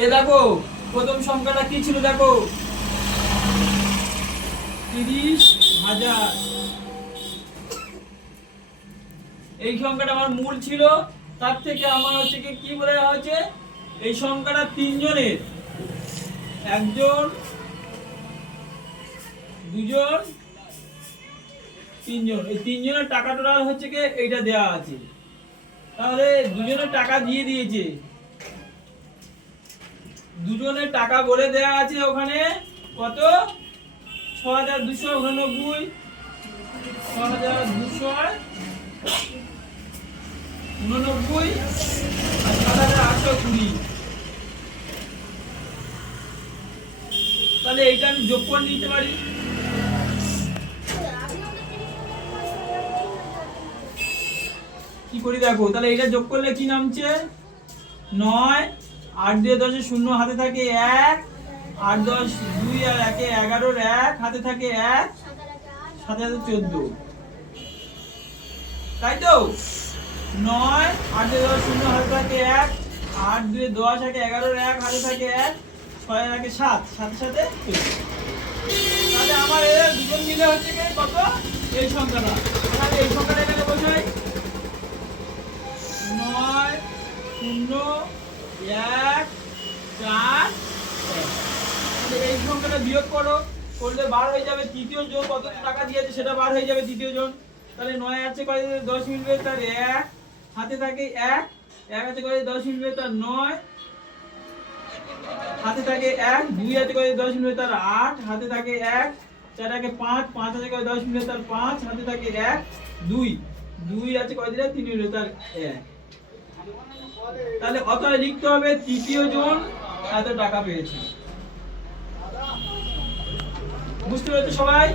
এ দেখো প্রথম সংখ্যাটা কি ছিল দেখো, 30,000। এই সংখ্যাটা আমার মূল ছিল, তার থেকে আমার হচ্ছে কি বলে হয়েছে, এই সংখ্যাটা তিনজনের, একজন, দুজন, তিনজন, এই তিনজনের টাকা টোটাল হচ্ছে কি এইটা দেওয়া আছে। তাহলে দুজনের টাকা দিয়ে দিয়েছে, দুজনের টাকা বলে দেওয়া আছে ওখানে কত, 6,289, 6,289 আর 7,820। তাহলে এইটা আমি যোগ করে নিতে পারি। কি করি দেখো, তাহলে এটা যোগ করলে কি নামছে, 9, 8 দিয়ে 10 শূন্য হাতে থাকে 1, 8 10 2 আর 1 11 1 হাতে থাকে 1, 7 হাতে 14, তাই তো। 9, 8 দিয়ে 10 শূন্য হাতে থাকে 1, 8 2 10 1 11 1 হাতে থাকে 1, 6 আর 1 7, 7 সাথে 14। তাহলে আমার এর দুজন মিলে হচ্ছে কি কত, এই সংখ্যাটা। তাহলে এই সংখ্যাটা এখানে বসাই, 9 0 1 4 1। এই সংখ্যাটা বিয়োগ করো, করলে বার হয়ে যাবে তৃতীয় জন কত টাকা দিয়েছে সেটা বার হয়ে যাবে তৃতীয় জন। তাহলে 9 আছে কয় 10 মিলবে তার 1 হাতে থাকে 1, 1 আছে কয় 10 মিলবে তার 9 হাতে থাকে 1, 2 আছে কয় 10 মিলবে তার 8 হাতে থাকে 1, 4 আছে 5, 5 আছে কয় 10 মিলবে তার 5 হাতে থাকে 1, 2, 2 আছে কয় দিলে 3 মিলবে তার 1। তাহলে অতএব লিখতে হবে তৃতীয় জন এত টাকা পেয়েছে। বুঝতে পেরেছো সবাই?